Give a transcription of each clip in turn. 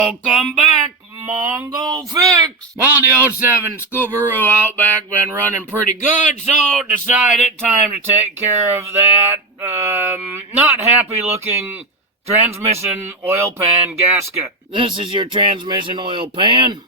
Welcome back, Mongo Fix. Well, the 07 Subaru Outback been running pretty good, so decided time to take care of that not happy looking transmission oil pan gasket. This is your transmission oil pan.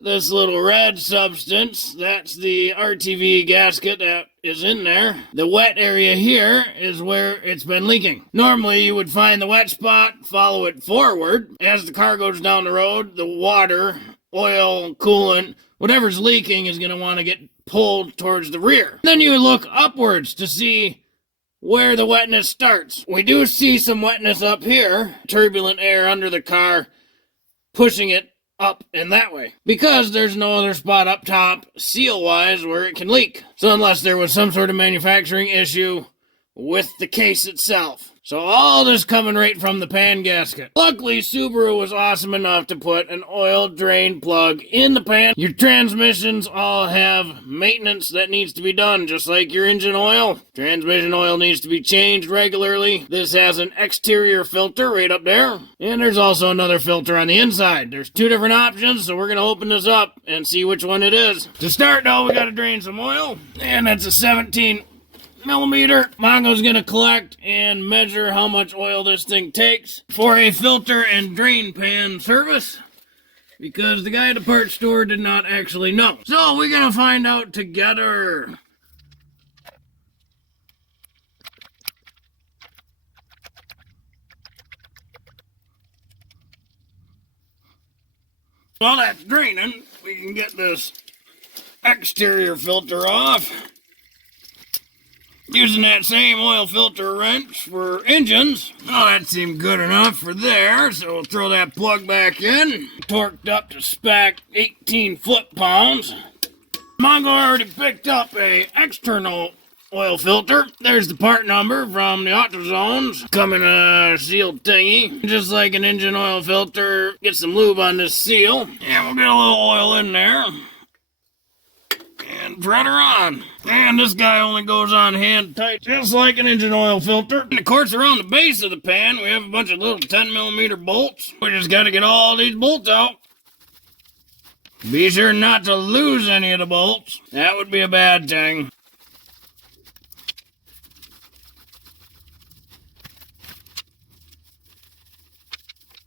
This little red substance, that's the RTV gasket that is in there. The wet area here is where it's been leaking. Normally you would find the wet spot, follow it forward. As the car goes down the road, the water, oil, coolant, whatever's leaking is going to want to get pulled towards the rear. Then you look upwards to see where the wetness starts. We do see some wetness up here, turbulent air under the car, pushing it up in that way, because there's no other spot up top seal wise where it can leak. So unless there was some sort of manufacturing issue with the case itself. So all this coming right from the pan gasket. Luckily, Subaru was awesome enough to put an oil drain plug in the pan. Your transmissions all have maintenance that needs to be done, just like your engine oil. Transmission oil needs to be changed regularly. This has an exterior filter right up there. And there's also another filter on the inside. There's two different options, so we're going to open this up and see which one it is. To start, though, we got to drain some oil. And that's a 17 millimeter. Mongo's gonna collect and measure how much oil this thing takes for a filter and drain pan service, because the guy at the parts store did not actually know. So we're gonna find out together. While that's draining, we can get this exterior filter off using that same oil filter wrench for engines. Oh, that seemed good enough for there, so we'll throw that plug back in. Torqued up to spec 18 foot-pounds. Mongo already picked up a external oil filter. There's the part number from the AutoZones. Come in a sealed thingy. Just like an engine oil filter, get some lube on this seal. And we'll get a little oil in there. And thread her on. And this guy only goes on hand tight, just like an engine oil filter. And of course, around the base of the pan, we have a bunch of little 10 millimeter bolts. We just got to get all these bolts out. Be sure not to lose any of the bolts. That would be a bad thing.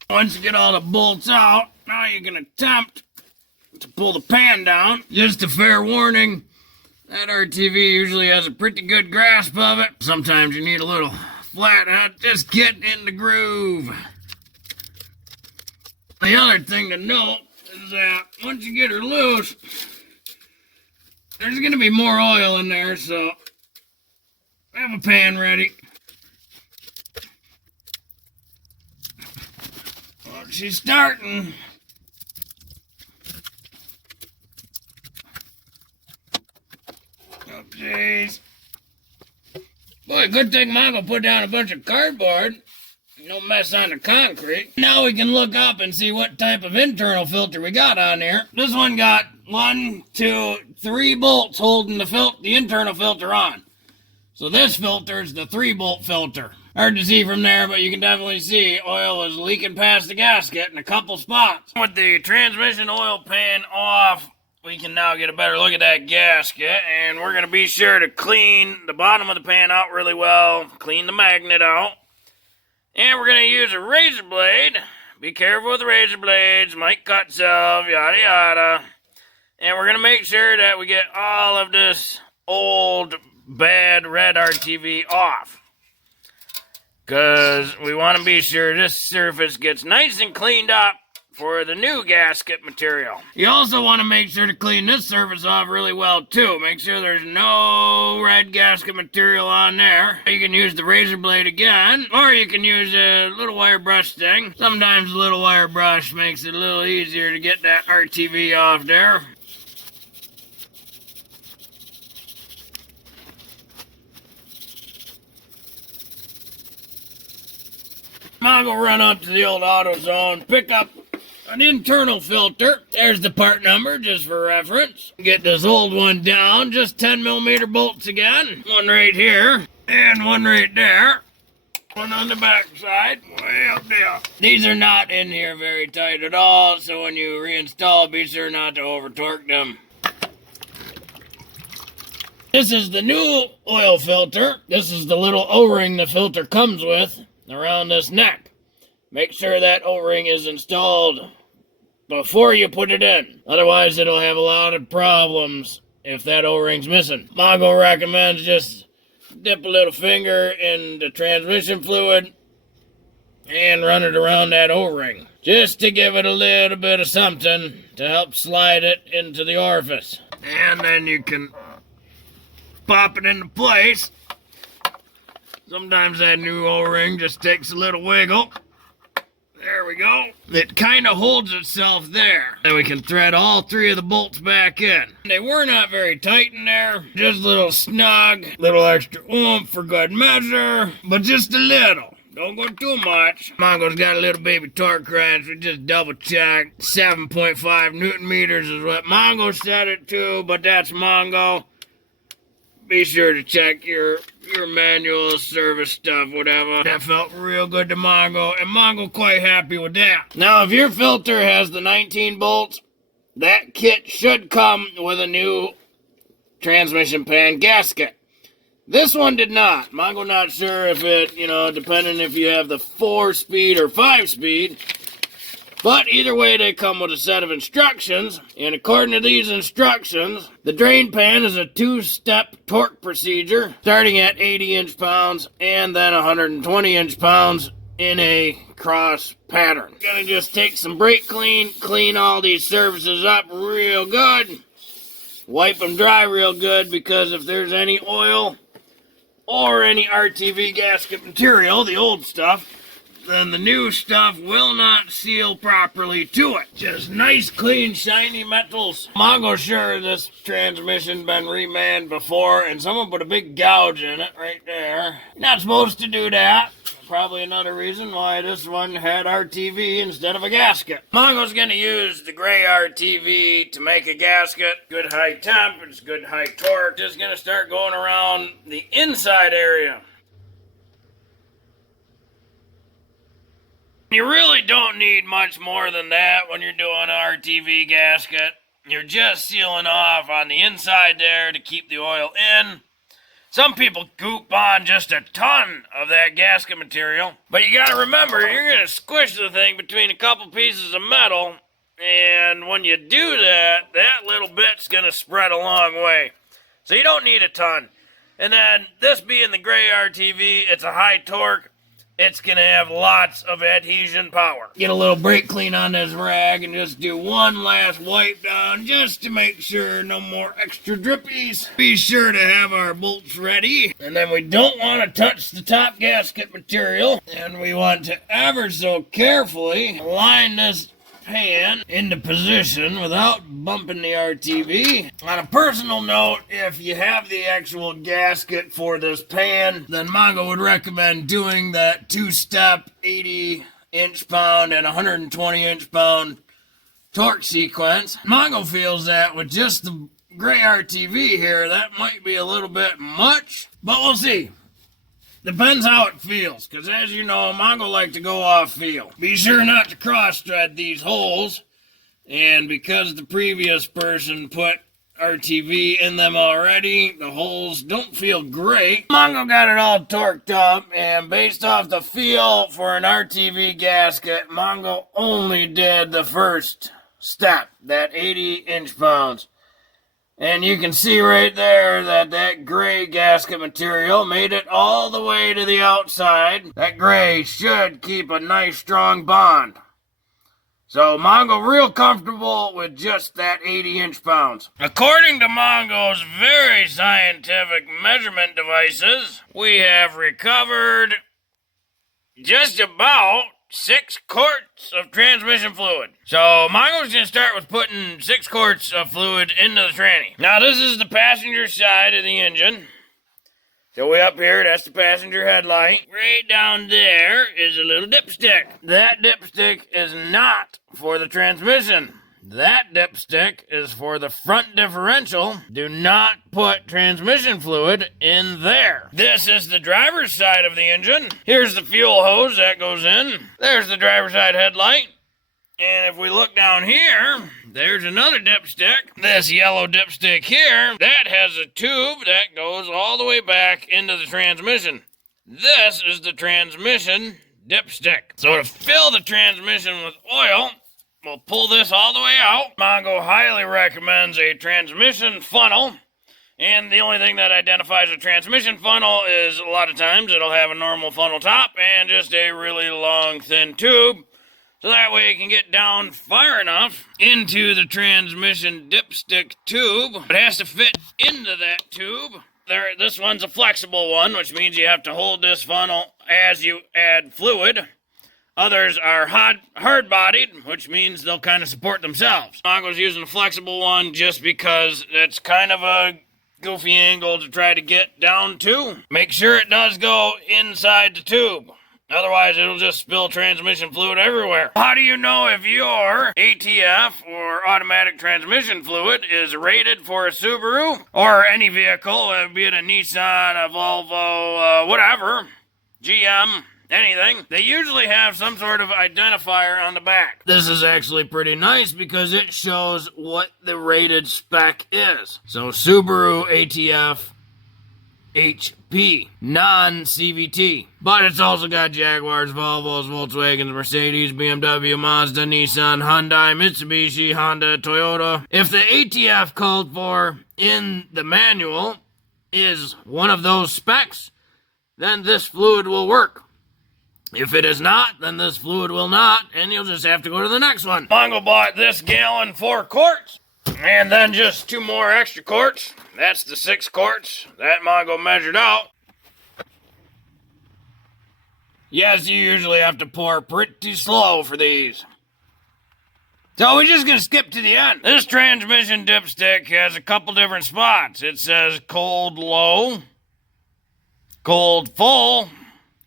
Once you get all the bolts out, now you can attempt to pull the pan down. Just a fair warning, that RTV usually has a pretty good grasp of it. Sometimes you need a little flat out, just get in the groove. The other thing to note is that once you get her loose, there's going to be more oil in there, so have a pan ready. Well, she's starting. Jeez. Boy, good thing Mongo put down a bunch of cardboard. No mess on the concrete. Now we can look up and see what type of internal filter we got on here. This one got 1, 2, 3 bolts holding the internal filter on. So this filter is the 3-bolt filter. Hard to see from there, but you can definitely see oil is leaking past the gasket in a couple spots. With the transmission oil pan off, we can now get a better look at that gasket, and we're going to be sure to clean the bottom of the pan out really well, clean the magnet out, and we're going to use a razor blade. Be careful with the razor blades, might cut self, yada yada, and we're going to make sure that we get all of this old, bad red RTV off, because we want to be sure this surface gets nice and cleaned up for the new gasket material. You also want to make sure to clean this surface off really well too. Make sure there's no red gasket material on there. You can use the razor blade again, or you can use a little wire brush thing. Sometimes a little wire brush makes it a little easier to get that RTV off there. I'll go run up to the old AutoZone, pick up an internal filter. There's the part number, just for reference. Get this old one down, just 10 millimeter bolts again. One right here, and one right there. One on the back side, way up there. These are not in here very tight at all, so when you reinstall, be sure not to over torque them. This is the new oil filter. This is the little O-ring the filter comes with around this neck. Make sure that O-ring is installed before you put it in. Otherwise, it'll have a lot of problems if that O-ring's missing. Mongo recommends just dip a little finger in the transmission fluid and run it around that O-ring, just to give it a little bit of something to help slide it into the orifice. And then you can pop it into place. Sometimes that new O-ring just takes a little wiggle. There we go. It kind of holds itself there. Then we can thread all three of the bolts back in. They were not very tight in there. Just a little snug, little extra oomph for good measure, but just a little. Don't go too much. Mongo's got a little baby torque wrench. We just double checked. 7.5 Newton meters is what Mongo set it to, but that's Mongo. Be sure to check your manual, service stuff, whatever. That felt real good to Mongo, and Mongo quite happy with that. Now, if your filter has the 19 bolts, that kit should come with a new transmission pan gasket. This one did not. Mongo not sure if it, depending if you have the 4-speed or 5-speed. But either way, they come with a set of instructions, and according to these instructions, the drain pan is a 2-step torque procedure, starting at 80 inch-pounds and then 120 inch-pounds in a cross pattern. Gonna just take some brake clean all these surfaces up real good, wipe them dry real good, because if there's any oil or any RTV gasket material, the old stuff, then the new stuff will not seal properly to it. Just nice, clean, shiny metals. Mongo's sure this transmission been remanned before, and someone put a big gouge in it right there. Not supposed to do that. Probably another reason why this one had RTV instead of a gasket. Mongo's gonna use the gray RTV to make a gasket. Good high temp, it's good high torque. Just gonna start going around the inside area. You really don't need much more than that when you're doing an RTV gasket. You're just sealing off on the inside there to keep the oil in. Some people goop on just a ton of that gasket material. But you gotta remember, you're gonna squish the thing between a couple pieces of metal, and when you do that, that little bit's gonna spread a long way. So you don't need a ton. And then, this being the gray RTV, it's a high torque. It's going to have lots of adhesion power. Get a little brake clean on this rag and just do one last wipe down just to make sure no more extra drippies. Be sure to have our bolts ready. And then we don't want to touch the top gasket material. And we want to ever so carefully line this pan into position without bumping the RTV. On a personal note, if you have the actual gasket for this pan, then Mongo would recommend doing that 2-step 80 inch-pound and 120 inch-pound torque sequence. Mongo feels that with just the gray RTV here, that might be a little bit much, but we'll see. Depends how it feels, because as you know, Mongo like to go off feel. Be sure not to cross-thread these holes, and because the previous person put RTV in them already, the holes don't feel great. Mongo got it all torqued up, and based off the feel for an RTV gasket, Mongo only did the first step, that 80 inch-pounds. And you can see right there that that gray gasket material made it all the way to the outside. That gray should keep a nice strong bond. So Mongo real comfortable with just that 80 inch-pounds. According to Mongo's very scientific measurement devices, we have recovered just about 6 quarts of transmission fluid. So Mongo's going to start with putting 6 quarts of fluid into the tranny. Now this is the passenger side of the engine. So way up here, that's the passenger headlight. Right down there is a little dipstick. That dipstick is not for the transmission. That dipstick is for the front differential. Do not put transmission fluid in there. This is the driver's side of the engine. Here's the fuel hose that goes in. There's the driver's side headlight. And if we look down here, there's another dipstick. This yellow dipstick here, that has a tube that goes all the way back into the transmission. This is the transmission dipstick. So to fill the transmission with oil, we'll pull this all the way out. Mongo highly recommends a transmission funnel. And the only thing that identifies a transmission funnel is a lot of times it'll have a normal funnel top and just a really long, thin tube. So that way it can get down far enough into the transmission dipstick tube. It has to fit into that tube. This one's a flexible one, which means you have to hold this funnel as you add fluid. Others are hard-bodied, which means they'll kind of support themselves. Mongo's using a flexible one just because it's kind of a goofy angle to try to get down to. Make sure it does go inside the tube. Otherwise, it'll just spill transmission fluid everywhere. How do you know if your ATF or automatic transmission fluid is rated for a Subaru or any vehicle, be it a Nissan, a Volvo, whatever, GM, anything? They usually have some sort of identifier on the back. This is actually pretty nice because it shows what the rated spec is. So Subaru ATF HP, non-CVT. But it's also got Jaguars, Volvos, Volkswagens, Mercedes, BMW, Mazda, Nissan, Hyundai, Mitsubishi, Honda, Toyota. If the ATF called for in the manual is one of those specs, then this fluid will work. If it is not, then this fluid will not, and you'll just have to go to the next one. Mongo bought this gallon 4 quarts. And then just 2 more extra quarts. That's the 6 quarts that Mongo measured out. Yes, you usually have to pour pretty slow for these. So we're just going to skip to the end. This transmission dipstick has a couple different spots. It says cold low, cold full,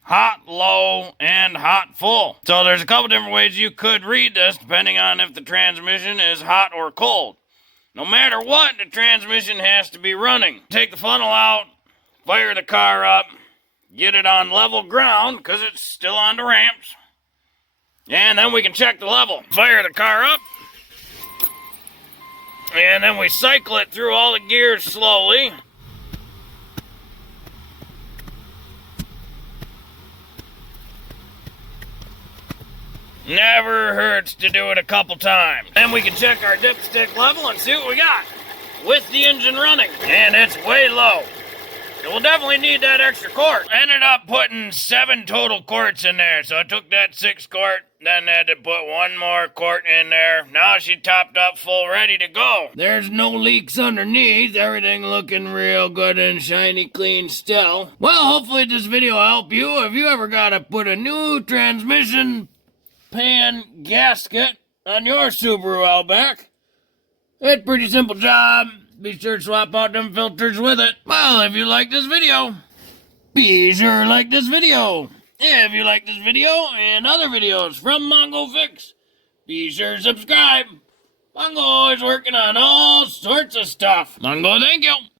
hot low, and hot full. So there's a couple different ways you could read this depending on if the transmission is hot or cold. No matter what, the transmission has to be running. Take the funnel out, fire the car up, get it on level ground because it's still on the ramps. And then we can check the level. Fire the car up. And then we cycle it through all the gears slowly. Never hurts to do it a couple times. Then we can check our dipstick level and see what we got with the engine running. And it's way low. So we'll definitely need that extra quart. I ended up putting 7 total quarts in there. So I took that 6 quart, then had to put 1 more quart in there. Now she topped up full, ready to go. There's no leaks underneath. Everything looking real good and shiny clean still. Well, hopefully this video will help you. If you ever got to put a new transmission pan gasket on your Subaru Outback, it's a pretty simple job. Be sure to swap out them filters with it. Well, if you like this video, be sure to like this video. If you like this video and other videos from Mongo Fix, be sure to subscribe. Mongo always working on all sorts of stuff. Mongo, thank you.